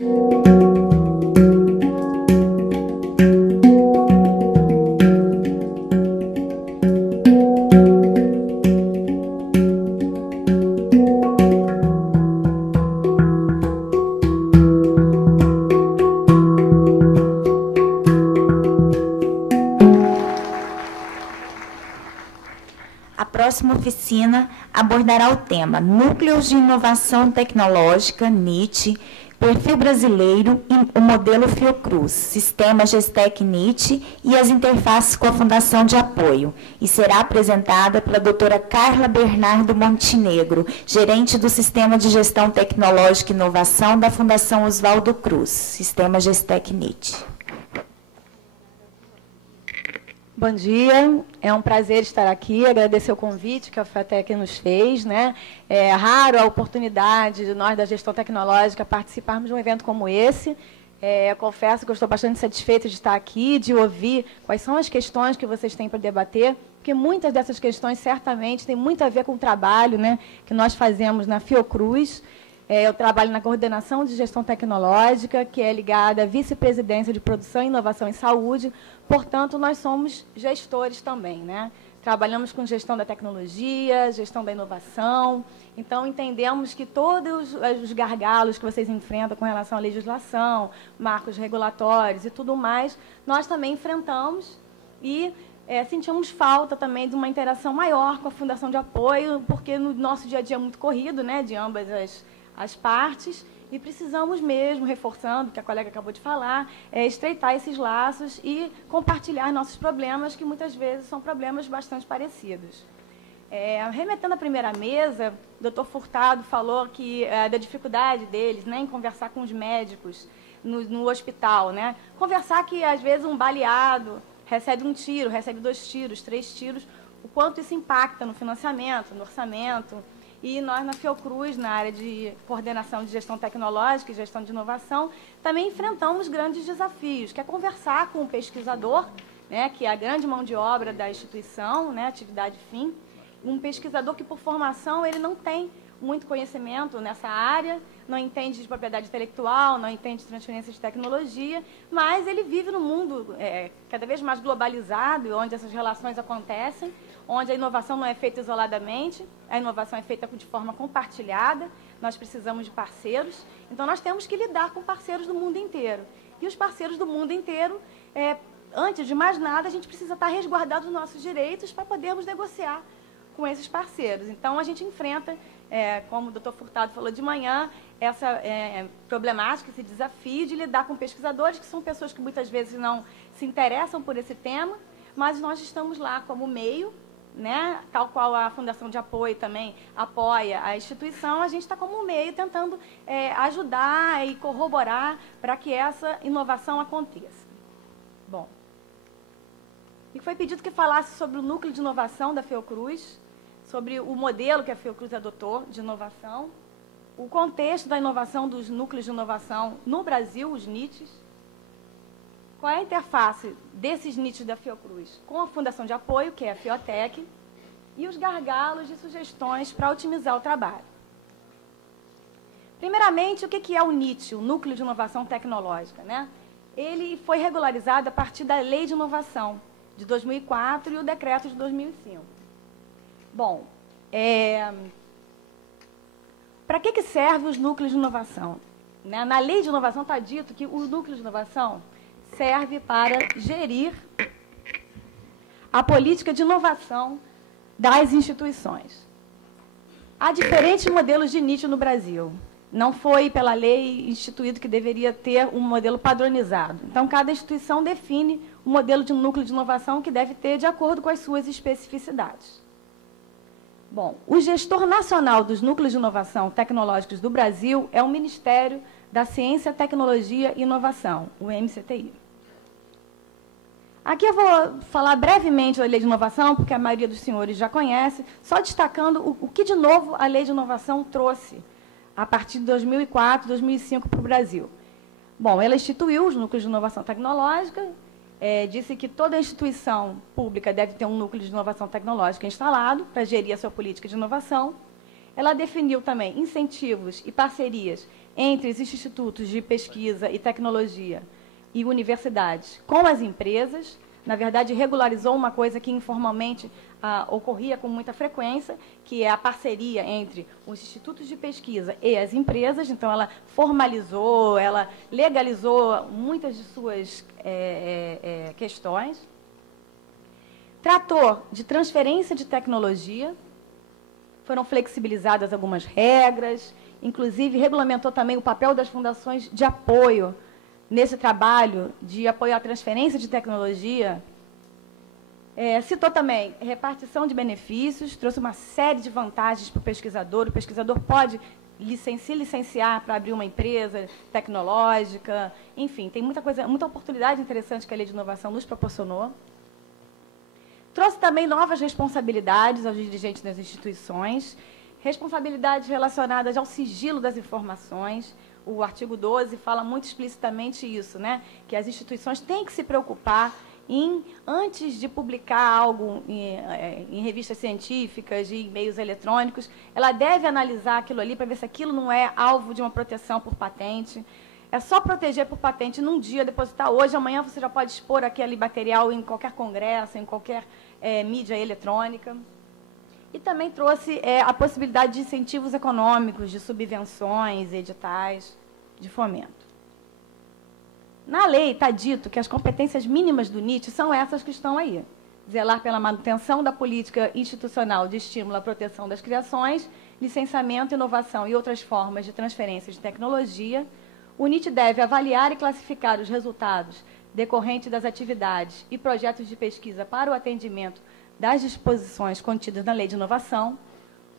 A próxima oficina abordará o tema Núcleos de Inovação Tecnológica, NIT, Perfil Brasileiro e o Modelo Fiocruz, Sistema Gestec NIT e as interfaces com a Fundação de Apoio, e será apresentada pela doutora Carla Bernardo Montenegro, gerente do Sistema de Gestão Tecnológica e Inovação da Fundação Oswaldo Cruz, Sistema Gestec NIT. Bom dia, é um prazer estar aqui, agradecer o convite que a FATEC nos fez, né? É raro a oportunidade de nós da gestão tecnológica participarmos de um evento como esse. Eu confesso que eu estou bastante satisfeita de estar aqui, de ouvir quais são as questões que vocês têm para debater, porque muitas dessas questões certamente têm muito a ver com o trabalho, né, que nós fazemos na Fiocruz. Eu trabalho na coordenação de gestão tecnológica, que é ligada à vice-presidência de produção, inovação e saúde. Portanto, nós somos gestores também, né? Trabalhamos com gestão da tecnologia, gestão da inovação. Então, entendemos que todos os gargalos que vocês enfrentam com relação à legislação, marcos regulatórios e tudo mais, nós também enfrentamos e sentimos falta também de uma interação maior com a Fundação de Apoio, porque no nosso dia a dia é muito corrido, né, de ambas as partes, e precisamos mesmo, reforçando o que a colega acabou de falar, estreitar esses laços e compartilhar nossos problemas, que muitas vezes são problemas bastante parecidos. Remetendo à primeira mesa, o doutor Furtado falou que, da dificuldade deles, né, em conversar com os médicos no hospital, né? Conversar que, às vezes, um baleado recebe um tiro, recebe 2 tiros, 3 tiros, o quanto isso impacta no financiamento, no orçamento. E nós, na Fiocruz, na área de coordenação de gestão tecnológica e gestão de inovação, também enfrentamos grandes desafios, que é conversar com o pesquisador, né, que é a grande mão de obra da instituição, né, atividade fim, um pesquisador que, por formação, ele não tem muito conhecimento nessa área, não entende de propriedade intelectual, não entende de transferência de tecnologia, mas ele vive num mundo cada vez mais globalizado, onde essas relações acontecem, onde a inovação não é feita isoladamente, a inovação é feita de forma compartilhada, nós precisamos de parceiros, então nós temos que lidar com parceiros do mundo inteiro. E os parceiros do mundo inteiro, antes de mais nada, a gente precisa estar resguardado os nossos direitos para podermos negociar com esses parceiros. Então, a gente enfrenta, como o doutor Furtado falou de manhã, essa problemática, esse desafio de lidar com pesquisadores, que são pessoas que muitas vezes não se interessam por esse tema, mas nós estamos lá como meio, né, tal qual a Fundação de Apoio também apoia a instituição, a gente está como meio tentando ajudar e corroborar para que essa inovação aconteça. Bom, e foi pedido que falasse sobre o núcleo de inovação da Fiocruz, sobre o modelo que a Fiocruz adotou de inovação, o contexto da inovação dos núcleos de inovação no Brasil, os NITs, qual é a interface desses NITs da Fiocruz com a Fundação de Apoio, que é a Fiotec, e os gargalos de sugestões para otimizar o trabalho. Primeiramente, o que é o NIT, o Núcleo de Inovação Tecnológica, né? Ele foi regularizado a partir da Lei de Inovação, de 2004, e o Decreto de 2005. Bom, para que servem os núcleos de inovação? Né? Na Lei de Inovação está dito que o núcleo de inovação serve para gerir a política de inovação das instituições. Há diferentes modelos de NIT no Brasil. Não foi pela lei instituído que deveria ter um modelo padronizado. Então, cada instituição define o modelo de núcleo de inovação que deve ter de acordo com as suas especificidades. Bom, o gestor nacional dos núcleos de inovação tecnológicos do Brasil é o Ministério da Ciência, Tecnologia e Inovação, o MCTI. Aqui eu vou falar brevemente da Lei de Inovação, porque a maioria dos senhores já conhece, só destacando o que, de novo, a Lei de Inovação trouxe a partir de 2004, 2005 para o Brasil. Bom, ela instituiu os núcleos de inovação tecnológica, disse que toda instituição pública deve ter um núcleo de inovação tecnológica instalado para gerir a sua política de inovação. Ela definiu também incentivos e parcerias entre os institutos de pesquisa e tecnologia e universidades com as empresas. Na verdade, regularizou uma coisa que informalmente ocorria com muita frequência, que é a parceria entre os institutos de pesquisa e as empresas. Então, ela formalizou, ela legalizou muitas de suas questões. Tratou de transferência de tecnologia, foram flexibilizadas algumas regras, inclusive regulamentou também o papel das fundações de apoio nesse trabalho de apoio à transferência de tecnologia. Citou também repartição de benefícios, trouxe uma série de vantagens para o pesquisador pode se licenciar para abrir uma empresa tecnológica, enfim, tem muita oportunidade interessante que a Lei de Inovação nos proporcionou. Trouxe também novas responsabilidades aos dirigentes das instituições, responsabilidades relacionadas ao sigilo das informações. O artigo 12 fala muito explicitamente isso, né? Que as instituições têm que se preocupar antes de publicar algo em revistas científicas e em meios eletrônicos, ela deve analisar aquilo ali para ver se aquilo não é alvo de uma proteção por patente. É só proteger por patente num dia, depositar hoje, amanhã você já pode expor aquele material em qualquer congresso, em qualquer mídia eletrônica. E também trouxe a possibilidade de incentivos econômicos, de subvenções, editais, de fomento. Na lei está dito que as competências mínimas do NIT são essas que estão aí. Zelar pela manutenção da política institucional de estímulo à proteção das criações, licenciamento, inovação e outras formas de transferência de tecnologia. O NIT deve avaliar e classificar os resultados decorrentes das atividades e projetos de pesquisa para o atendimento das disposições contidas na Lei de Inovação.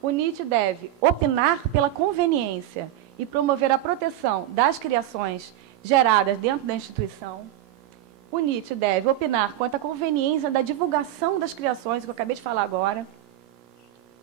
O NIT deve opinar pela conveniência e promover a proteção das criações geradas dentro da instituição. O NIT deve opinar quanto à conveniência da divulgação das criações, que eu acabei de falar agora,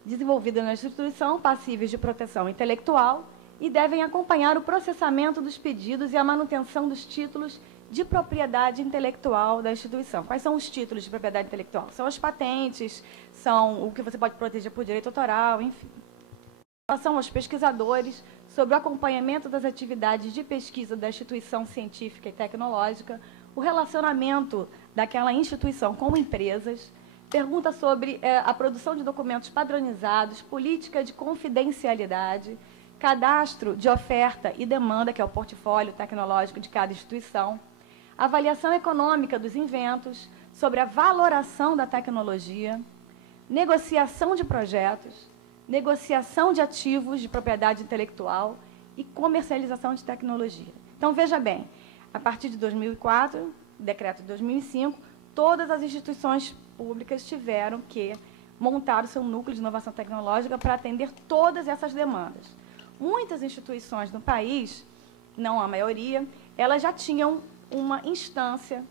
desenvolvidas na instituição, passíveis de proteção intelectual, e devem acompanhar o processamento dos pedidos e a manutenção dos títulos de propriedade intelectual da instituição. Quais são os títulos de propriedade intelectual? São as patentes, são o que você pode proteger por direito autoral, enfim. Em relação aos pesquisadores, sobre o acompanhamento das atividades de pesquisa da instituição científica e tecnológica, o relacionamento daquela instituição com empresas, pergunta sobre a produção de documentos padronizados, política de confidencialidade, cadastro de oferta e demanda, que é o portfólio tecnológico de cada instituição, avaliação econômica dos inventos, sobre a valoração da tecnologia, negociação de projetos, negociação de ativos de propriedade intelectual e comercialização de tecnologia. Então, veja bem, a partir de 2004, decreto de 2005, todas as instituições públicas tiveram que montar o seu núcleo de inovação tecnológica para atender todas essas demandas. Muitas instituições no país, não a maioria, elas já tinham uma instância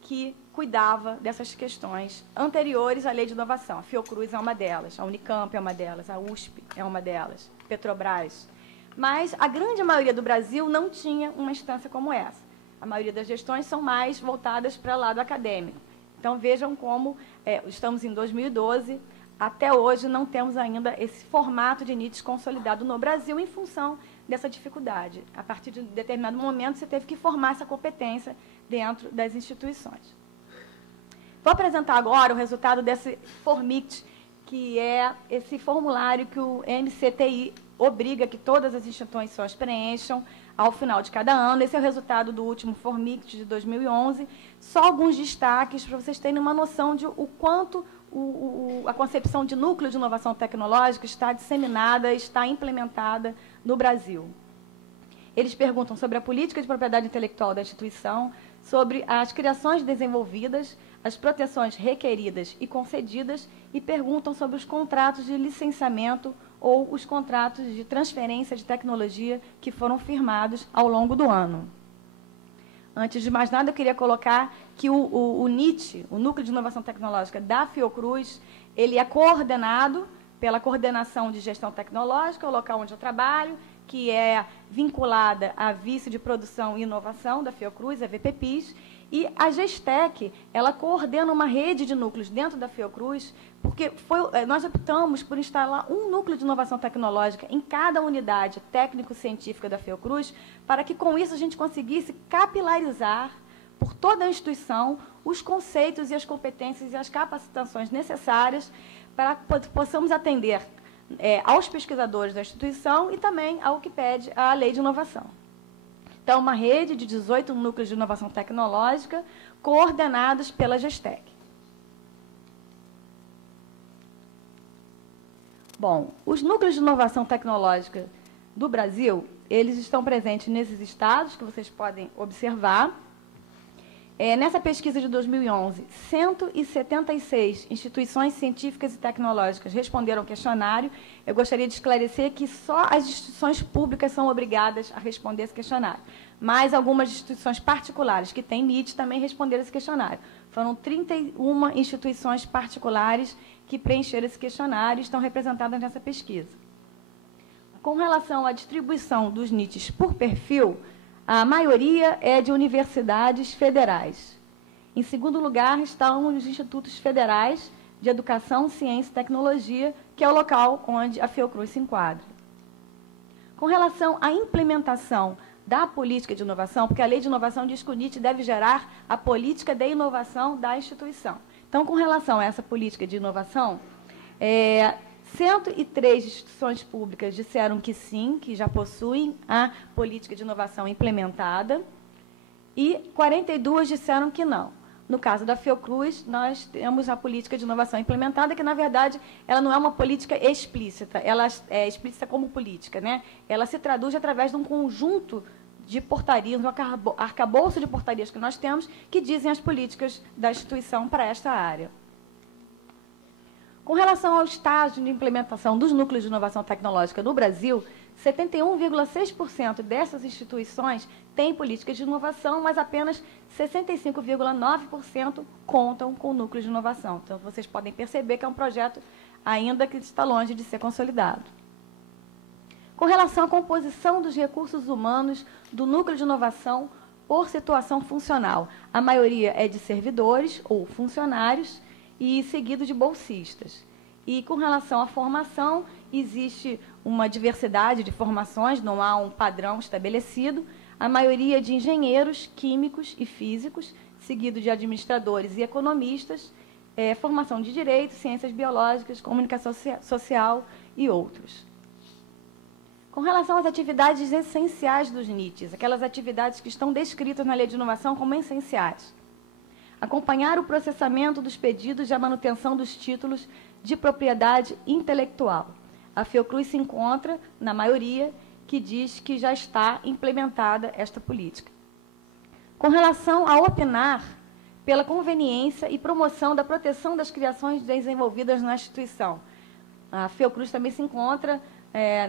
que cuidava dessas questões anteriores à Lei de Inovação. A Fiocruz é uma delas, a Unicamp é uma delas, a USP é uma delas, Petrobras. Mas a grande maioria do Brasil não tinha uma instância como essa. A maioria das gestões são mais voltadas para o lado acadêmico. Então, vejam como estamos em 2012, até hoje não temos ainda esse formato de NITs consolidado no Brasil em função dessa dificuldade. A partir de um determinado momento, você teve que formar essa competência dentro das instituições. Vou apresentar agora o resultado desse Formict, que é esse formulário que o MCTI obriga que todas as instituições preencham ao final de cada ano. Esse é o resultado do último Formict de 2011. Só alguns destaques para vocês terem uma noção de o quanto a concepção de núcleo de inovação tecnológica está disseminada, está implementada no Brasil. Eles perguntam sobre a política de propriedade intelectual da instituição, sobre as criações desenvolvidas, as proteções requeridas e concedidas, e perguntam sobre os contratos de licenciamento ou os contratos de transferência de tecnologia que foram firmados ao longo do ano. Antes de mais nada, eu queria colocar que o NIT, o Núcleo de Inovação Tecnológica da Fiocruz, ele é coordenado pela Coordenação de Gestão Tecnológica, o local onde eu trabalho, que é vinculada à Vice de Produção e Inovação da Fiocruz, a VPPIS, e a Gestec, ela coordena uma rede de núcleos dentro da Fiocruz, porque nós optamos por instalar um núcleo de inovação tecnológica em cada unidade técnico-científica da Fiocruz, para que, com isso, a gente conseguisse capilarizar por toda a instituição os conceitos e as competências e as capacitações necessárias para que possamos atender aos pesquisadores da instituição e também ao que pede a Lei de Inovação. Então, uma rede de 18 núcleos de inovação tecnológica coordenados pela Gestec. Bom, os núcleos de inovação tecnológica do Brasil, eles estão presentes nesses estados que vocês podem observar. Nessa pesquisa de 2011, 176 instituições científicas e tecnológicas responderam ao questionário. Eu gostaria de esclarecer que só as instituições públicas são obrigadas a responder esse questionário, mas algumas instituições particulares que têm NIT também responderam esse questionário. Foram 31 instituições particulares que preencheram esse questionário e estão representadas nessa pesquisa. Com relação à distribuição dos NITs por perfil, a maioria é de universidades federais. Em segundo lugar, estão os institutos federais de educação, ciência e tecnologia, que é o local onde a Fiocruz se enquadra. Com relação à implementação da política de inovação, porque a Lei de Inovação diz que o NIT deve gerar a política de inovação da instituição. Então, com relação a essa política de inovação, 103 instituições públicas disseram que sim, que já possuem a política de inovação implementada, e 42 disseram que não. No caso da Fiocruz, nós temos a política de inovação implementada, que, na verdade, ela não é uma política explícita, ela é explícita como política, né? Ela se traduz através de um conjunto de portarias, um arcabouço de portarias que nós temos, que dizem as políticas da instituição para esta área. Com relação ao estágio de implementação dos núcleos de inovação tecnológica no Brasil, 71,6% dessas instituições têm políticas de inovação, mas apenas 65,9% contam com núcleos de inovação. Então, vocês podem perceber que é um projeto ainda que está longe de ser consolidado. Com relação à composição dos recursos humanos do núcleo de inovação por situação funcional, a maioria é de servidores ou funcionários, e seguido de bolsistas. E, com relação à formação, existe uma diversidade de formações, não há um padrão estabelecido, a maioria de engenheiros, químicos e físicos, seguido de administradores e economistas, formação de direito, ciências biológicas, comunicação social e outros. Com relação às atividades essenciais dos NITs, aquelas atividades que estão descritas na Lei de Inovação como essenciais: acompanhar o processamento dos pedidos e a manutenção dos títulos de propriedade intelectual. A Fiocruz se encontra, na maioria, que diz que já está implementada esta política. Com relação a opinar pela conveniência e promoção da proteção das criações desenvolvidas na instituição, a Fiocruz também se encontra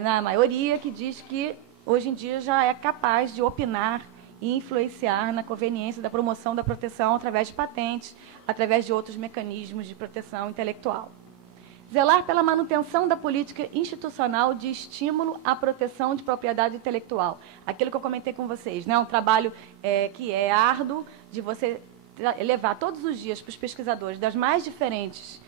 na maioria, que diz que, hoje em dia, já é capaz de opinar e influenciar na conveniência da promoção da proteção através de patentes, através de outros mecanismos de proteção intelectual. Zelar pela manutenção da política institucional de estímulo à proteção de propriedade intelectual. Aquilo que eu comentei com vocês, né? Um trabalho que é árduo, de você levar todos os dias para os pesquisadores das mais diferentes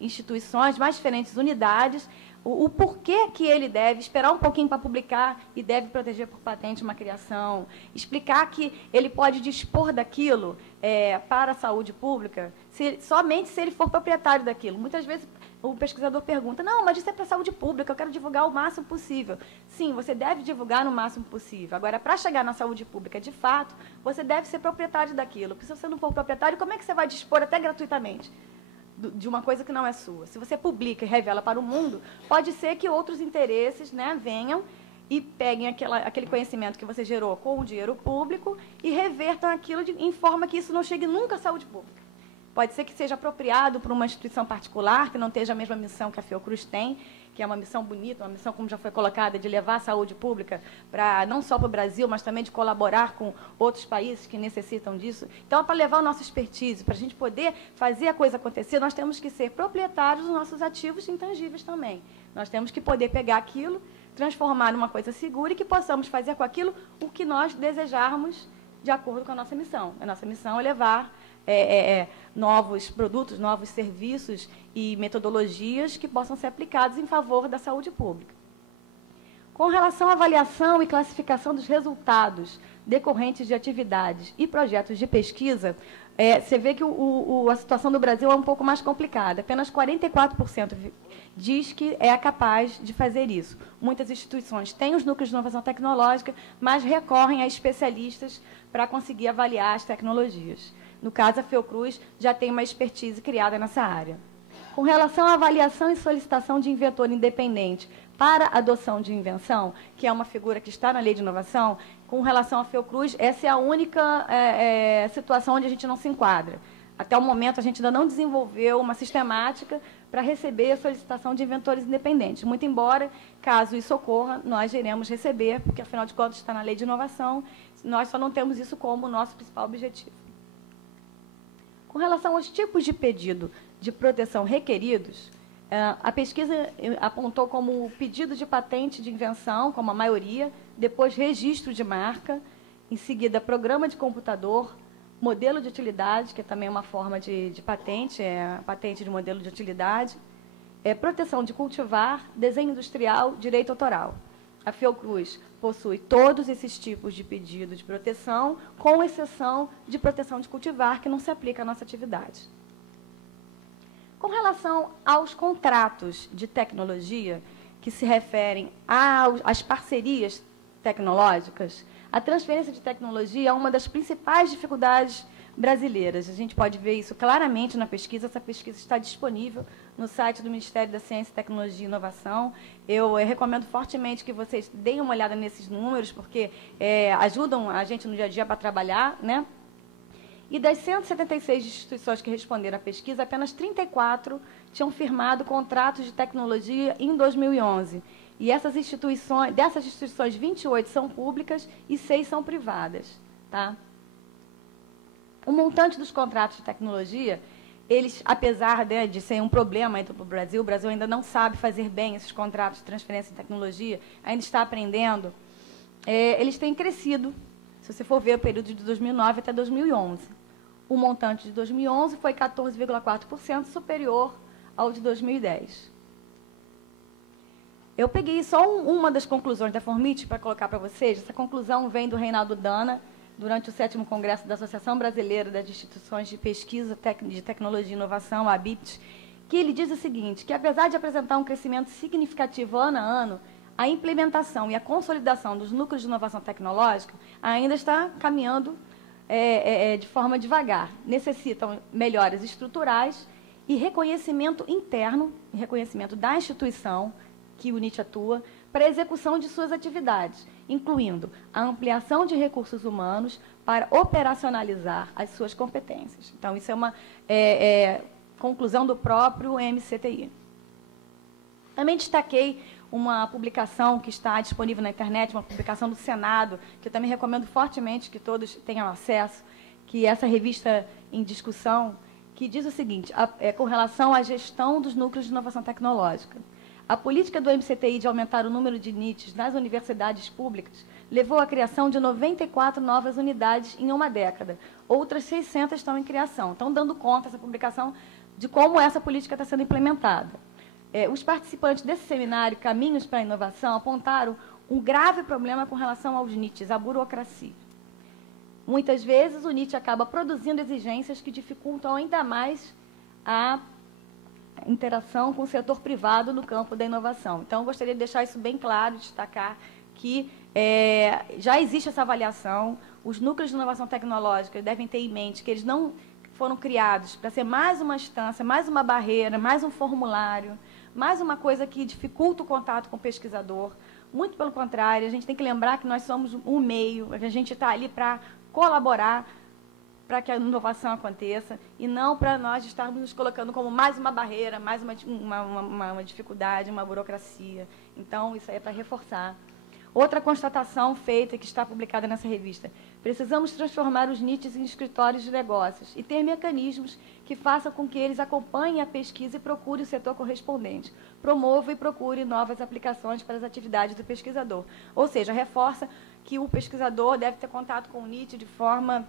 instituições, mais diferentes unidades, o porquê que ele deve esperar um pouquinho para publicar e deve proteger por patente uma criação, explicar que ele pode dispor daquilo para a saúde pública somente se ele for proprietário daquilo. Muitas vezes o pesquisador pergunta: não, mas isso é para a saúde pública, eu quero divulgar o máximo possível. Sim, você deve divulgar no máximo possível. Agora, para chegar na saúde pública, de fato, você deve ser proprietário daquilo. Porque se você não for proprietário, como é que você vai dispor até gratuitamente de uma coisa que não é sua? Se você publica e revela para o mundo, pode ser que outros interesses, né, venham e peguem aquele conhecimento que você gerou com o dinheiro público e revertam aquilo em forma que isso não chegue nunca à saúde pública. Pode ser que seja apropriado por uma instituição particular, que não tenha a mesma missão que a Fiocruz tem, que é uma missão bonita, uma missão, como já foi colocada, de levar a saúde pública não só para o Brasil, mas também de colaborar com outros países que necessitam disso. Então, para levar o nosso expertise, para a gente poder fazer a coisa acontecer, nós temos que ser proprietários dos nossos ativos intangíveis também. Nós temos que poder pegar aquilo, transformar numa coisa segura e que possamos fazer com aquilo o que nós desejarmos de acordo com a nossa missão. A nossa missão é levar novos produtos, novos serviços e metodologias que possam ser aplicados em favor da saúde pública. Com relação à avaliação e classificação dos resultados decorrentes de atividades e projetos de pesquisa, você vê que a situação do Brasil é um pouco mais complicada. Apenas 44% diz que é capaz de fazer isso. Muitas instituições têm os núcleos de inovação tecnológica, mas recorrem a especialistas para conseguir avaliar as tecnologias. No caso, a Fiocruz já tem uma expertise criada nessa área. Com relação à avaliação e solicitação de inventor independente para adoção de invenção, que é uma figura que está na Lei de Inovação, com relação à Fiocruz, essa é a única situação onde a gente não se enquadra. Até o momento, a gente ainda não desenvolveu uma sistemática para receber a solicitação de inventores independentes. Muito embora, caso isso ocorra, nós iremos receber, porque, afinal de contas, está na Lei de Inovação, nós só não temos isso como nosso principal objetivo. Com relação aos tipos de pedido de proteção requeridos, a pesquisa apontou como pedido de patente de invenção, como a maioria, depois registro de marca, em seguida programa de computador, modelo de utilidade, que é também uma forma de patente, a patente de modelo de utilidade, proteção de cultivar, desenho industrial, direito autoral. A Fiocruz possui todos esses tipos de pedido de proteção, com exceção de proteção de cultivar, que não se aplica à nossa atividade. Com relação aos contratos de tecnologia, que se referem às parcerias tecnológicas, a transferência de tecnologia é uma das principais dificuldades brasileiras. A gente pode ver isso claramente na pesquisa. Essa pesquisa está disponível no site do Ministério da Ciência, Tecnologia e Inovação. Eu recomendo fortemente que vocês deem uma olhada nesses números, porque ajudam a gente no dia a dia para trabalhar, né? E das 176 instituições que responderam à pesquisa, apenas 34 tinham firmado contratos de tecnologia em 2011. E dessas instituições, 28 são públicas e 6 são privadas. Tá? O montante dos contratos de tecnologia, eles, apesar de ser um problema para o Brasil ainda não sabe fazer bem esses contratos de transferência de tecnologia, ainda está aprendendo, eles têm crescido, se você for ver o período de 2009 até 2011. O montante de 2011 foi 14,4% superior ao de 2010. Eu peguei só uma das conclusões da Formit para colocar para vocês. Essa conclusão vem do Reinaldo Dana, durante o 7º Congresso da Associação Brasileira das Instituições de Pesquisa de Tecnologia e Inovação, a ABIPT, que ele diz o seguinte, que apesar de apresentar um crescimento significativo ano a ano, a implementação e a consolidação dos núcleos de inovação tecnológica ainda está caminhando de forma devagar. Necessitam melhorias estruturais e reconhecimento interno, e reconhecimento da instituição que o NIT atua, para a execução de suas atividades, incluindo a ampliação de recursos humanos para operacionalizar as suas competências. Então, isso é uma conclusão do próprio MCTI. Também destaquei uma publicação que está disponível na internet, uma publicação do Senado, que eu também recomendo fortemente que todos tenham acesso, que é essa revista em discussão, que diz o seguinte, com relação à gestão dos núcleos de inovação tecnológica. A política do MCTI de aumentar o número de NITs nas universidades públicas levou à criação de 94 novas unidades em uma década. Outras 600 estão em criação. Estão dando conta, essa publicação, de como essa política está sendo implementada. Os participantes desse seminário, Caminhos para a Inovação, apontaram um grave problema com relação aos NITs, a burocracia. Muitas vezes, o NIT acaba produzindo exigências que dificultam ainda mais a interação com o setor privado no campo da inovação. Então, eu gostaria de deixar isso bem claro, destacar que já existe essa avaliação, os núcleos de inovação tecnológica devem ter em mente que eles não foram criados para ser mais uma instância, mais uma barreira, mais um formulário, mais uma coisa que dificulta o contato com o pesquisador. Muito pelo contrário, a gente tem que lembrar que nós somos um meio, a gente está ali para colaborar para que a inovação aconteça e não para nós estarmos nos colocando como mais uma barreira, mais uma dificuldade, uma burocracia. Então, isso aí é para reforçar. Outra constatação feita, que está publicada nessa revista: precisamos transformar os NITs em escritórios de negócios e ter mecanismos que façam com que eles acompanhem a pesquisa e procurem o setor correspondente, promovam e procurem novas aplicações para as atividades do pesquisador. Ou seja, reforça que o pesquisador deve ter contato com o NIT de forma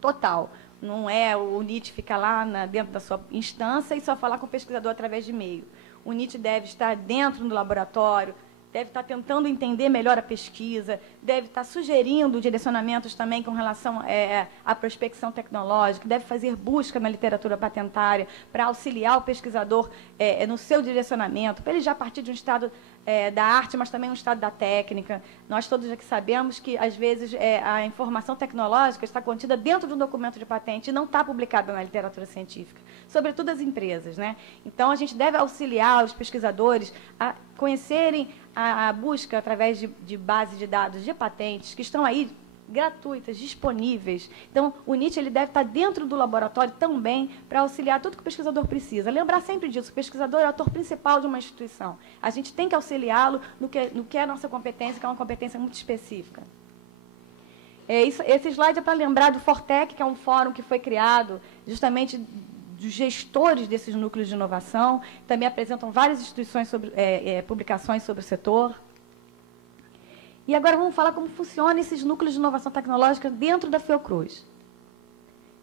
total. Não é o NIT ficar lá dentro da sua instância e só falar com o pesquisador através de e-mail. O NIT deve estar dentro do laboratório, deve estar tentando entender melhor a pesquisa, deve estar sugerindo direcionamentos também com relação à prospecção tecnológica, deve fazer busca na literatura patentária para auxiliar o pesquisador no seu direcionamento, para ele já partir de um estado da arte, mas também um estado da técnica. Nós todos aqui sabemos que, às vezes, a informação tecnológica está contida dentro de um documento de patente e não está publicada na literatura científica, sobretudo as empresas, né? Então, a gente deve auxiliar os pesquisadores a conhecerem a busca através de base de dados de patentes que estão aí gratuitas, disponíveis. Então, o NIT ele deve estar dentro do laboratório também para auxiliar tudo que o pesquisador precisa. Lembrar sempre disso, o pesquisador é o ator principal de uma instituição. A gente tem que auxiliá-lo no que é a nossa competência, que é uma competência muito específica. Esse slide é para lembrar do Fortec, que é um fórum que foi criado justamente dos gestores desses núcleos de inovação. Também apresentam várias instituições publicações sobre o setor. E agora vamos falar como funcionam esses núcleos de inovação tecnológica dentro da Fiocruz.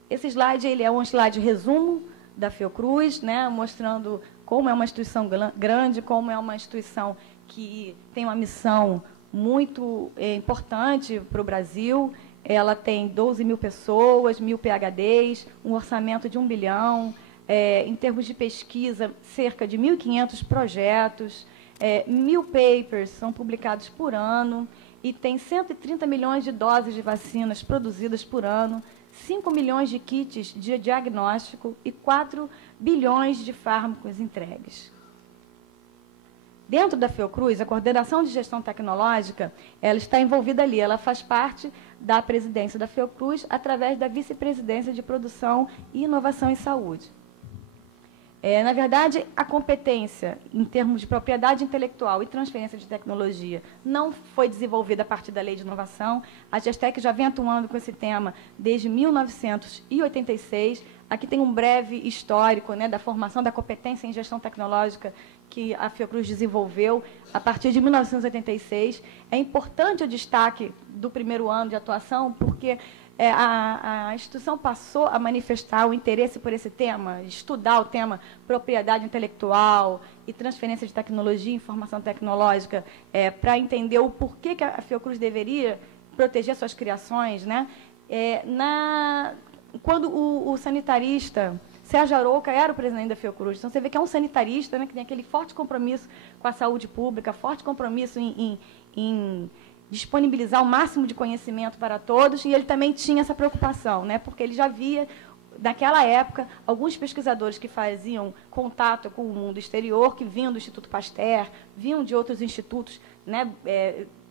Esse slide ele é um slide resumo da Fiocruz, né, mostrando como é uma instituição grande, como é uma instituição que tem uma missão muito importante para o Brasil. Ela tem 12 mil pessoas, 1.000 PhDs, um orçamento de 1 bilhão, em termos de pesquisa, cerca de 1.500 projetos, 1.000 papers são publicados por ano e tem 130 milhões de doses de vacinas produzidas por ano, 5 milhões de kits de diagnóstico e 4 bilhões de fármacos entregues. Dentro da Fiocruz, a coordenação de gestão tecnológica ela está envolvida ali, ela faz parte da presidência da Fiocruz através da vice-presidência de produção e inovação em saúde. Na verdade, a competência em termos de propriedade intelectual e transferência de tecnologia não foi desenvolvida a partir da Lei de Inovação. A Gestec já vem atuando com esse tema desde 1986. Aqui tem um breve histórico, né, da formação da competência em gestão tecnológica que a Fiocruz desenvolveu a partir de 1986. É importante o destaque do primeiro ano de atuação, porque a instituição passou a manifestar o interesse por esse tema, estudar o tema propriedade intelectual e transferência de tecnologia e informação tecnológica, para entender o porquê que a Fiocruz deveria proteger suas criações, né? Quando o sanitarista Sérgio Arouca era o presidente da Fiocruz, então você vê que é um sanitarista, né, que tem aquele forte compromisso com a saúde pública, forte compromisso em disponibilizar o máximo de conhecimento para todos, e ele também tinha essa preocupação, né, porque ele já via, naquela época, alguns pesquisadores que faziam contato com o mundo exterior, que vinham do Instituto Pasteur, vinham de outros institutos, né,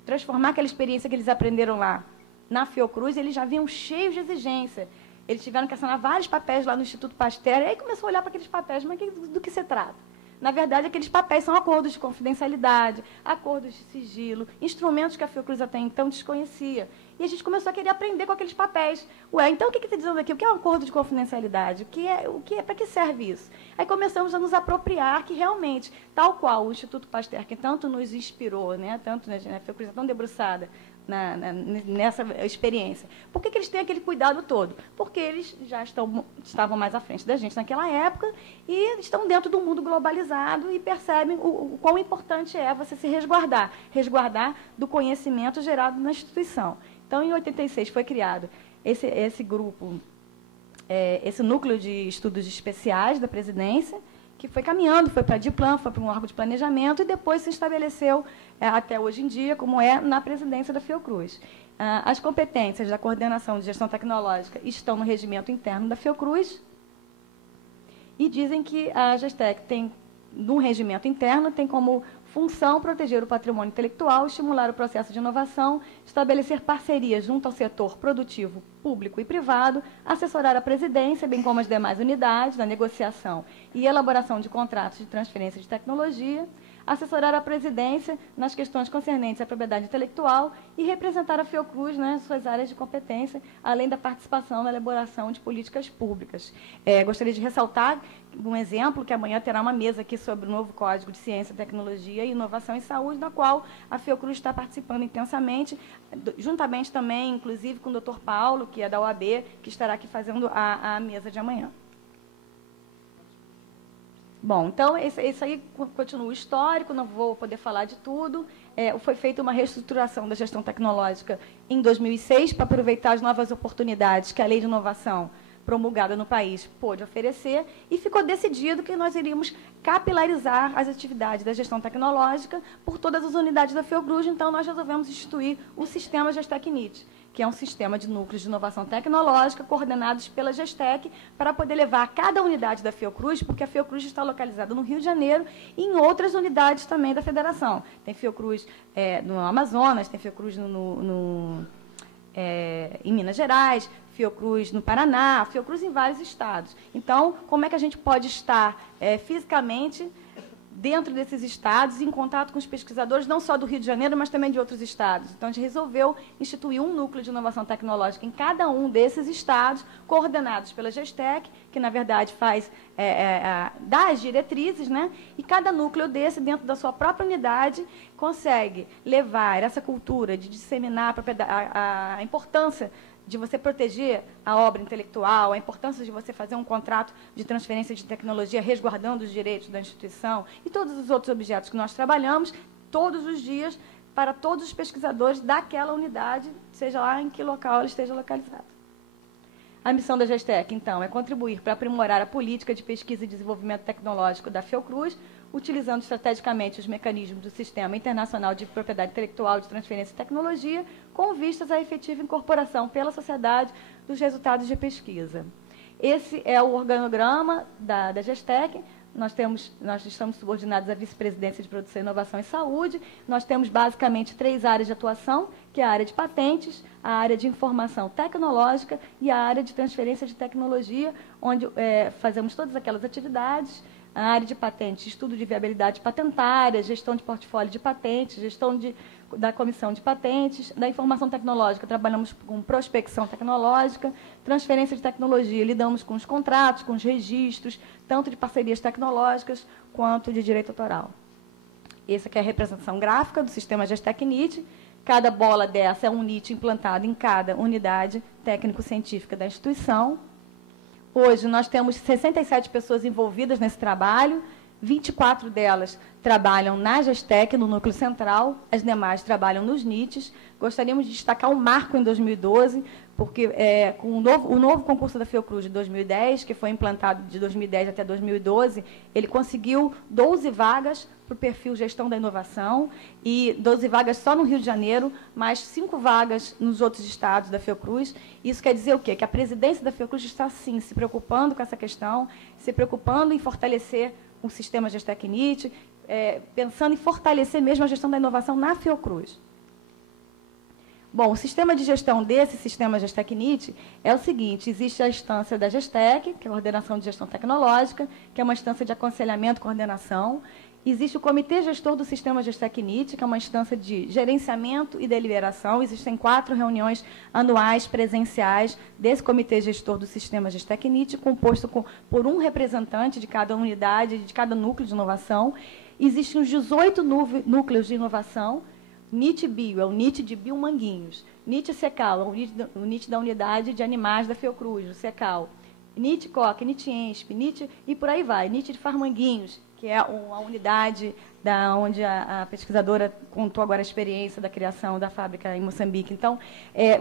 transformar aquela experiência que eles aprenderam lá na Fiocruz, eles já vinham cheios de exigência. Eles tiveram que assinar vários papéis lá no Instituto Pasteur, e aí começou a olhar para aqueles papéis, mas do que se trata? Na verdade, aqueles papéis são acordos de confidencialidade, acordos de sigilo, instrumentos que a Fiocruz até então desconhecia. E a gente começou a querer aprender com aqueles papéis. Ué, então o que está dizendo aqui? O que é um acordo de confidencialidade? Para que serve isso? Aí começamos a nos apropriar que realmente, tal qual o Instituto Pasteur, que tanto nos inspirou, né, tanto a Fiocruz é tão debruçada nessa experiência. Por que eles têm aquele cuidado todo? Porque eles já estavam mais à frente da gente naquela época e estão dentro do mundo globalizado e percebem o quão importante é você se resguardar do conhecimento gerado na instituição. Então, em 86 foi criado esse grupo, esse núcleo de estudos especiais da presidência, que foi caminhando, foi para a DIPLAN, foi para um órgão de planejamento e depois se estabeleceu, até hoje em dia, como é na presidência da Fiocruz. As competências da coordenação de gestão tecnológica estão no regimento interno da Fiocruz e dizem que a Gestec tem, num regimento interno, tem como função proteger o patrimônio intelectual, estimular o processo de inovação, estabelecer parcerias junto ao setor produtivo público e privado, assessorar a presidência, bem como as demais unidades, na negociação e elaboração de contratos de transferência de tecnologia, assessorar a presidência nas questões concernentes à propriedade intelectual e representar a Fiocruz nas suas áreas de competência, além da participação na elaboração de políticas públicas. Gostaria de ressaltar um exemplo, que amanhã terá uma mesa aqui sobre o novo Código de Ciência, Tecnologia e Inovação em Saúde, na qual a Fiocruz está participando intensamente, juntamente também, inclusive, com o Dr. Paulo, que é da OAB, que estará aqui fazendo a mesa de amanhã. Bom, então, esse aí continua o histórico, não vou poder falar de tudo. Foi feita uma reestruturação da gestão tecnológica em 2006 para aproveitar as novas oportunidades que a Lei de Inovação promulgada no país pôde oferecer, e ficou decidido que nós iríamos capilarizar as atividades da gestão tecnológica por todas as unidades da Fiocruz. Então, nós resolvemos instituir o sistema GESTEC-NIT, que é um sistema de núcleos de inovação tecnológica coordenados pela GESTEC, para poder levar a cada unidade da Fiocruz, porque a Fiocruz está localizada no Rio de Janeiro e em outras unidades também da federação. Tem Fiocruz no Amazonas, tem Fiocruz em Minas Gerais, Fiocruz no Paraná, Fiocruz em vários estados. Então, como é que a gente pode estar fisicamente dentro desses estados, em contato com os pesquisadores, não só do Rio de Janeiro, mas também de outros estados? Então, a gente resolveu instituir um núcleo de inovação tecnológica em cada um desses estados, coordenados pela GESTEC, que, na verdade, dá as diretrizes, né? E cada núcleo desse, dentro da sua própria unidade, consegue levar essa cultura de disseminar a importância de você proteger a obra intelectual, a importância de você fazer um contrato de transferência de tecnologia resguardando os direitos da instituição e todos os outros objetos que nós trabalhamos todos os dias para todos os pesquisadores daquela unidade, seja lá em que local ela esteja localizada. A missão da GESTEC, então, é contribuir para aprimorar a política de pesquisa e desenvolvimento tecnológico da Fiocruz, utilizando estrategicamente os mecanismos do Sistema Internacional de Propriedade Intelectual de Transferência de Tecnologia, com vistas à efetiva incorporação pela sociedade dos resultados de pesquisa. Esse é o organograma da GESTEC. Nós estamos subordinados à Vice-Presidência de Produção, Inovação e Saúde. Nós temos, basicamente, 3 áreas de atuação, que é a área de patentes, a área de informação tecnológica e a área de transferência de tecnologia, onde fazemos todas aquelas atividades. A área de patentes, estudo de viabilidade patentária, gestão de portfólio de patentes, gestão da comissão de patentes. Da informação tecnológica, trabalhamos com prospecção tecnológica, transferência de tecnologia, lidamos com os contratos, com os registros, tanto de parcerias tecnológicas quanto de direito autoral. Essa aqui é a representação gráfica do sistema GESTEC-NIT. Cada bola dessa é um NIT implantado em cada unidade técnico-científica da instituição. Hoje, nós temos 67 pessoas envolvidas nesse trabalho, 24 delas trabalham na GESTEC, no núcleo central, as demais trabalham nos NITs. Gostaríamos de destacar um marco em 2012, porque com o novo concurso da Fiocruz de 2010, que foi implantado de 2010 até 2012, ele conseguiu 12 vagas para o perfil Gestão da Inovação, e 12 vagas só no Rio de Janeiro, mais 5 vagas nos outros estados da Fiocruz. Isso quer dizer o quê? Que a presidência da Fiocruz está, sim, se preocupando com essa questão, se preocupando em fortalecer o sistema GESTEC-NIT, pensando em fortalecer mesmo a gestão da inovação na Fiocruz. Bom, o sistema de gestão desse sistema GESTEC-NIT é o seguinte: existe a instância da GESTEC, que é a Coordenação de Gestão Tecnológica, que é uma instância de aconselhamento e coordenação. Existe o Comitê Gestor do Sistema GESTEC-NIT, que é uma instância de gerenciamento e deliberação. Existem 4 reuniões anuais presenciais desse Comitê Gestor do Sistema GESTEC-NIT, composto por um representante de cada unidade, de cada núcleo de inovação. Existem os 18 núcleos de inovação. NIT Bio é o NIT de Biomanguinhos. NIT Secal é o NIT da Unidade de Animais da Fiocruz, o Secal. NIT Coca, NIT ENSP, NIT e por aí vai. NIT de Farmanguinhos, que é a unidade onde a pesquisadora contou agora a experiência da criação da fábrica em Moçambique. Então,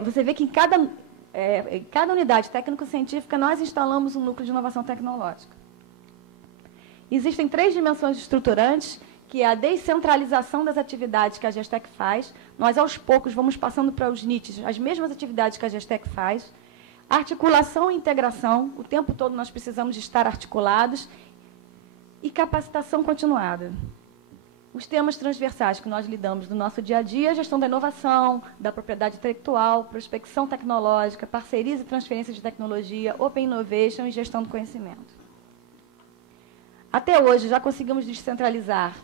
você vê que em cada unidade técnico-científica nós instalamos um núcleo de inovação tecnológica. Existem 3 dimensões estruturantes, que é a descentralização das atividades que a GESTEC faz. Nós, aos poucos, vamos passando para os NITs as mesmas atividades que a GESTEC faz. Articulação e integração, o tempo todo nós precisamos de estar articulados. E capacitação continuada. Os temas transversais que nós lidamos no nosso dia a dia: gestão da inovação, da propriedade intelectual, prospecção tecnológica, parcerias e transferência de tecnologia, Open Innovation e gestão do conhecimento. Até hoje, já conseguimos descentralizar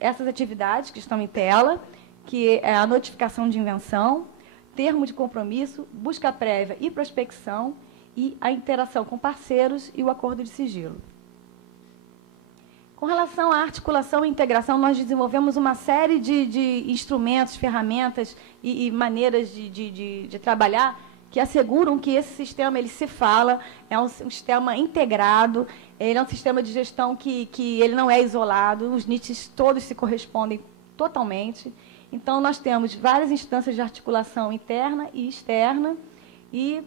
essas atividades que estão em tela, que é a notificação de invenção, termo de compromisso, busca prévia e prospecção, e a interação com parceiros e o acordo de sigilo. Com relação à articulação e integração, nós desenvolvemos uma série de instrumentos, ferramentas e maneiras de trabalhar que asseguram que esse sistema ele se fala, é um sistema integrado, ele é um sistema de gestão que ele não é isolado, os NITs todos se correspondem totalmente. Então, nós temos várias instâncias de articulação interna e externa e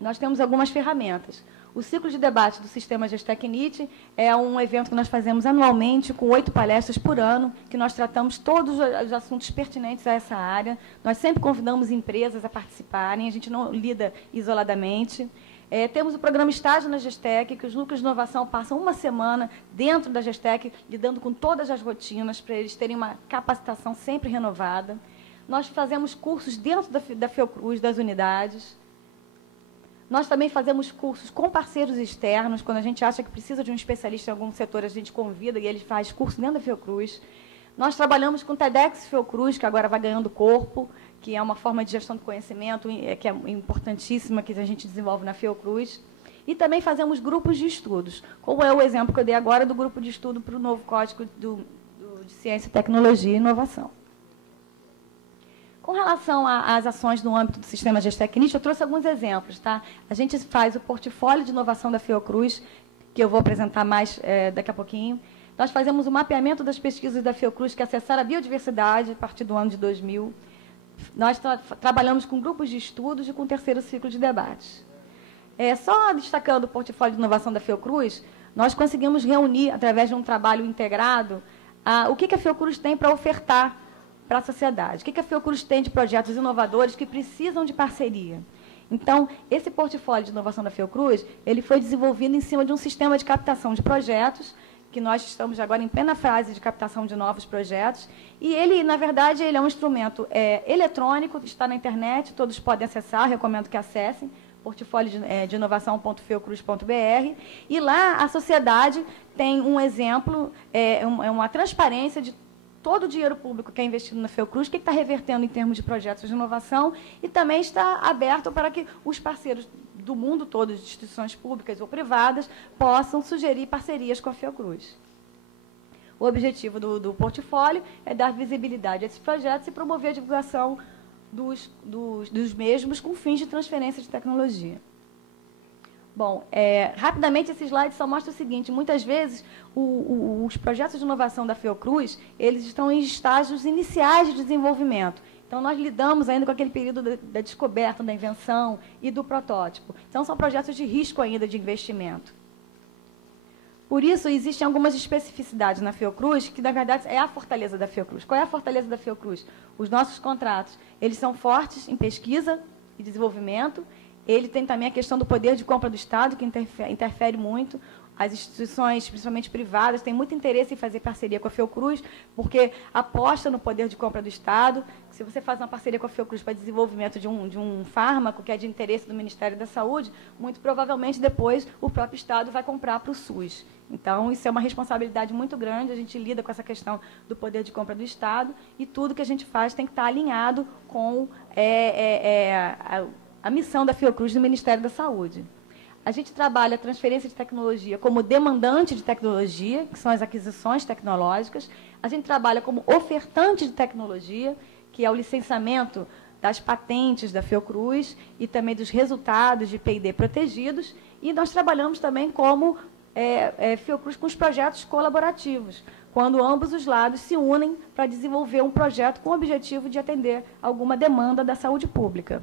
nós temos algumas ferramentas. O ciclo de debate do Sistema Gestec NIT é um evento que nós fazemos anualmente, com 8 palestras por ano, que nós tratamos todos os assuntos pertinentes a essa área. Nós sempre convidamos empresas a participarem, a gente não lida isoladamente. Temos o programa Estágio na Gestec, que os núcleos de inovação passam uma semana dentro da Gestec, lidando com todas as rotinas, para eles terem uma capacitação sempre renovada. Nós fazemos cursos dentro da Fiocruz, das unidades. Nós também fazemos cursos com parceiros externos. Quando a gente acha que precisa de um especialista em algum setor, a gente convida e ele faz curso dentro da Fiocruz. Nós trabalhamos com o TEDx Fiocruz, que agora vai ganhando corpo, que é uma forma de gestão do conhecimento que é importantíssima, que a gente desenvolve na Fiocruz. E também fazemos grupos de estudos, como é o exemplo que eu dei agora do grupo de estudo para o novo Código de Ciência, Tecnologia e Inovação. Com relação às ações no âmbito do Sistema Gestec NIT, eu trouxe alguns exemplos. Tá? A gente faz o portfólio de inovação da Fiocruz, que eu vou apresentar mais daqui a pouquinho. Nós fazemos o mapeamento das pesquisas da Fiocruz, que acessaram a biodiversidade a partir do ano de 2000. Nós trabalhamos com grupos de estudos e com o terceiro ciclo de debates. Só destacando o portfólio de inovação da Fiocruz, nós conseguimos reunir, através de um trabalho integrado, o que a Fiocruz tem para ofertar para a sociedade. O que a Fiocruz tem de projetos inovadores que precisam de parceria? Então, esse portfólio de inovação da Fiocruz, ele foi desenvolvido em cima de um sistema de captação de projetos, que nós estamos agora em plena fase de captação de novos projetos, e ele, na verdade, ele é um instrumento eletrônico, está na internet, todos podem acessar, recomendo que acessem, portfólio de inovação.fiocruz.br, e lá a sociedade tem um exemplo, uma transparência de todo o dinheiro público que é investido na Fiocruz, que está revertendo em termos de projetos de inovação, e também está aberto para que os parceiros do mundo todo, de instituições públicas ou privadas, possam sugerir parcerias com a Fiocruz. O objetivo do portfólio é dar visibilidade a esses projetos e promover a divulgação dos mesmos com fins de transferência de tecnologia. Bom, rapidamente esse slide só mostra o seguinte: muitas vezes os projetos de inovação da Fiocruz, eles estão em estágios iniciais de desenvolvimento. Então, nós lidamos ainda com aquele período da descoberta, da invenção e do protótipo. Então, são projetos de risco ainda de investimento. Por isso, existem algumas especificidades na Fiocruz, que, na verdade, é a fortaleza da Fiocruz. Qual é a fortaleza da Fiocruz? Os nossos contratos, eles são fortes em pesquisa e desenvolvimento. Ele tem também a questão do poder de compra do Estado, que interfere muito. As instituições, principalmente privadas, têm muito interesse em fazer parceria com a Fiocruz, porque aposta no poder de compra do Estado. Se você faz uma parceria com a Fiocruz para desenvolvimento de um fármaco, que é de interesse do Ministério da Saúde, muito provavelmente depois o próprio Estado vai comprar para o SUS. Então, isso é uma responsabilidade muito grande, a gente lida com essa questão do poder de compra do Estado, e tudo que a gente faz tem que estar alinhado com a missão da Fiocruz do Ministério da Saúde. A gente trabalha a transferência de tecnologia como demandante de tecnologia, que são as aquisições tecnológicas. A gente trabalha como ofertante de tecnologia, que é o licenciamento das patentes da Fiocruz e também dos resultados de P&D protegidos. E nós trabalhamos também como Fiocruz com os projetos colaborativos, quando ambos os lados se unem para desenvolver um projeto com o objetivo de atender alguma demanda da saúde pública.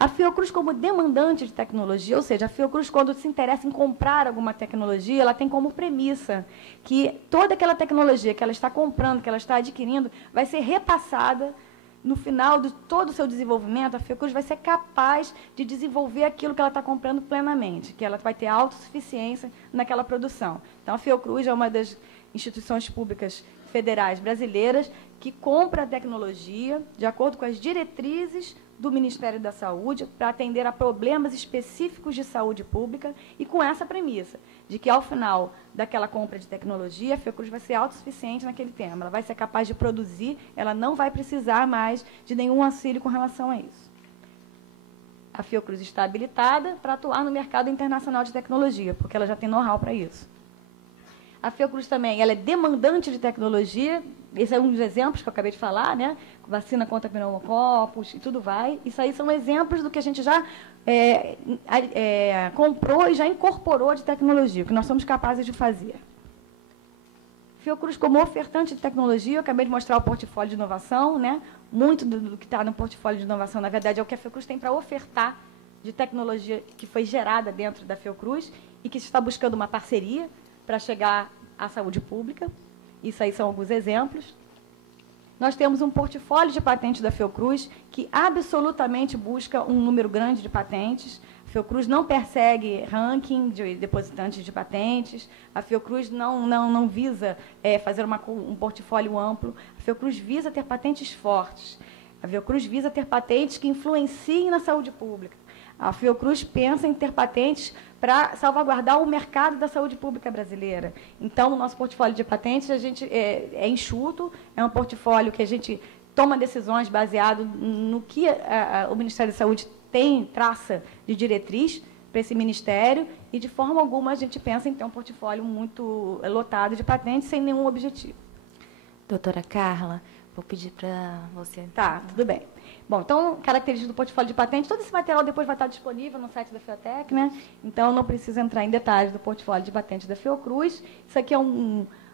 A Fiocruz, como demandante de tecnologia, ou seja, a Fiocruz, quando se interessa em comprar alguma tecnologia, ela tem como premissa que toda aquela tecnologia que ela está comprando, que ela está adquirindo, vai ser repassada no final de todo o seu desenvolvimento. A Fiocruz vai ser capaz de desenvolver aquilo que ela está comprando plenamente, que ela vai ter autossuficiência naquela produção. Então, a Fiocruz é uma das instituições públicas federais brasileiras que compra a tecnologia de acordo com as diretrizes do Ministério da Saúde para atender a problemas específicos de saúde pública e com essa premissa de que, ao final daquela compra de tecnologia, a Fiocruz vai ser autossuficiente naquele tema, ela vai ser capaz de produzir, ela não vai precisar mais de nenhum auxílio com relação a isso. A Fiocruz está habilitada para atuar no mercado internacional de tecnologia, porque ela já tem know-how para isso. A Fiocruz também ela é demandante de tecnologia, esse é um dos exemplos que eu acabei de falar, né? Vacina contra pneumococos e tudo vai. Isso aí são exemplos do que a gente já comprou e já incorporou de tecnologia, o que nós somos capazes de fazer. Fiocruz, como ofertante de tecnologia, eu acabei de mostrar o portfólio de inovação, né? Muito do que está no portfólio de inovação, na verdade, é o que a Fiocruz tem para ofertar de tecnologia que foi gerada dentro da Fiocruz e que está buscando uma parceria para chegar à saúde pública. Isso aí são alguns exemplos. Nós temos um portfólio de patentes da Fiocruz que absolutamente busca um número grande de patentes. A Fiocruz não persegue ranking de depositantes de patentes. A Fiocruz não visa fazer um portfólio amplo. A Fiocruz visa ter patentes fortes. A Fiocruz visa ter patentes que influenciem na saúde pública. A Fiocruz pensa em ter patentes para salvaguardar o mercado da saúde pública brasileira. Então, o nosso portfólio de patentes é enxuto, é um portfólio que a gente toma decisões baseado no que o Ministério da Saúde traça de diretriz para esse ministério, e, de forma alguma, a gente pensa em ter um portfólio muito lotado de patentes sem nenhum objetivo. Doutora Carla, vou pedir para você... Tá, tudo bem. Bom, então, características do portfólio de patente, todo esse material depois vai estar disponível no site da Fiotec, né? Então, eu não preciso entrar em detalhes do portfólio de patente da Fiocruz. Isso aqui é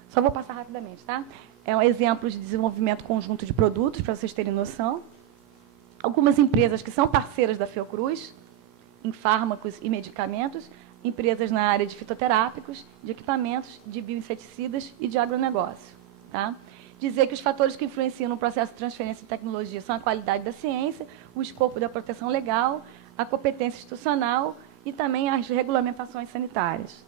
só vou passar rapidamente, tá? É um exemplo de desenvolvimento conjunto de produtos, para vocês terem noção. Algumas empresas que são parceiras da Fiocruz, em fármacos e medicamentos, empresas na área de fitoterápicos, de equipamentos, de bioinseticidas e de agronegócio, tá? Dizer que os fatores que influenciam no processo de transferência de tecnologia são a qualidade da ciência, o escopo da proteção legal, a competência institucional e também as regulamentações sanitárias.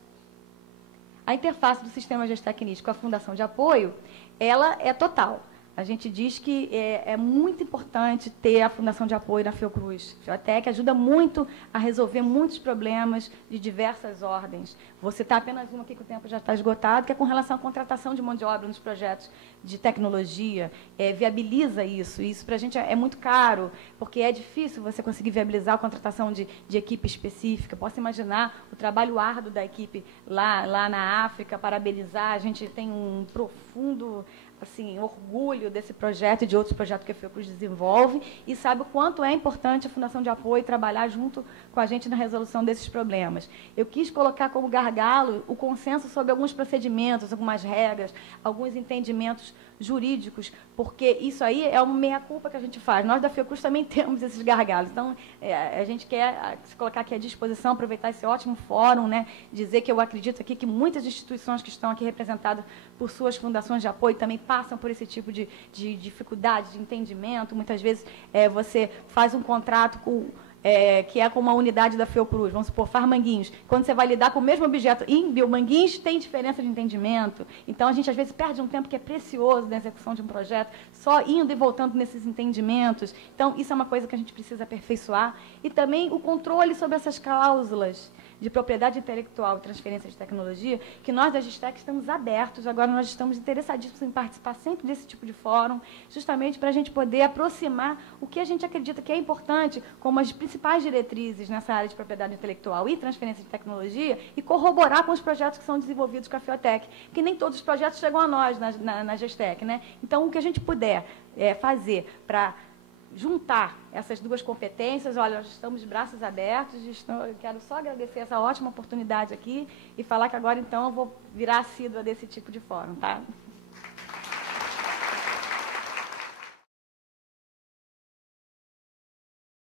A interface do sistema Gestec-NIT com a Fundação de Apoio, ela é total. A gente diz que é muito importante ter a Fundação de Apoio na Fiocruz. A Fiotec ajuda muito a resolver muitos problemas de diversas ordens. Vou citar apenas uma aqui que o tempo já está esgotado, que é com relação à contratação de mão de obra nos projetos de tecnologia. Viabiliza isso. Isso para a gente é muito caro, porque é difícil você conseguir viabilizar a contratação de equipe específica. Posso imaginar o trabalho árduo da equipe lá na África, parabenizar. A gente tem um profundo orgulho desse projeto e de outros projetos que a Fiocruz desenvolve e sabe o quanto é importante a Fundação de Apoio trabalhar junto com a gente na resolução desses problemas. Eu quis colocar como gargalo o consenso sobre alguns procedimentos, algumas regras, alguns entendimentos jurídicos, porque isso aí é uma meia-culpa que a gente faz. Nós da Fiocruz também temos esses gargalos. Então, a gente quer se colocar aqui à disposição, aproveitar esse ótimo fórum, né, dizer que eu acredito aqui que muitas instituições que estão aqui representadas por suas fundações de apoio também passam por esse tipo de dificuldade, de entendimento. Muitas vezes você faz um contrato que é com uma unidade da Fiocruz, vamos supor, Farmanguinhos. Quando você vai lidar com o mesmo objeto em Biomanguinhos, tem diferença de entendimento. Então, a gente, às vezes, perde um tempo que é precioso na execução de um projeto, só indo e voltando nesses entendimentos. Então, isso é uma coisa que a gente precisa aperfeiçoar. E também o controle sobre essas cláusulas de propriedade intelectual e transferência de tecnologia, que nós da Gestec estamos abertos, agora nós estamos interessadíssimos em participar sempre desse tipo de fórum, justamente para a gente poder aproximar o que a gente acredita que é importante, como as principais diretrizes nessa área de propriedade intelectual e transferência de tecnologia, e corroborar com os projetos que são desenvolvidos com a Fiotec, porque nem todos os projetos chegam a nós na Gestec, né? Então, o que a gente puder fazer para juntar essas duas competências, olha, nós estamos de braços abertos, eu quero só agradecer essa ótima oportunidade aqui e falar que agora, então, eu vou virar assídua desse tipo de fórum, tá?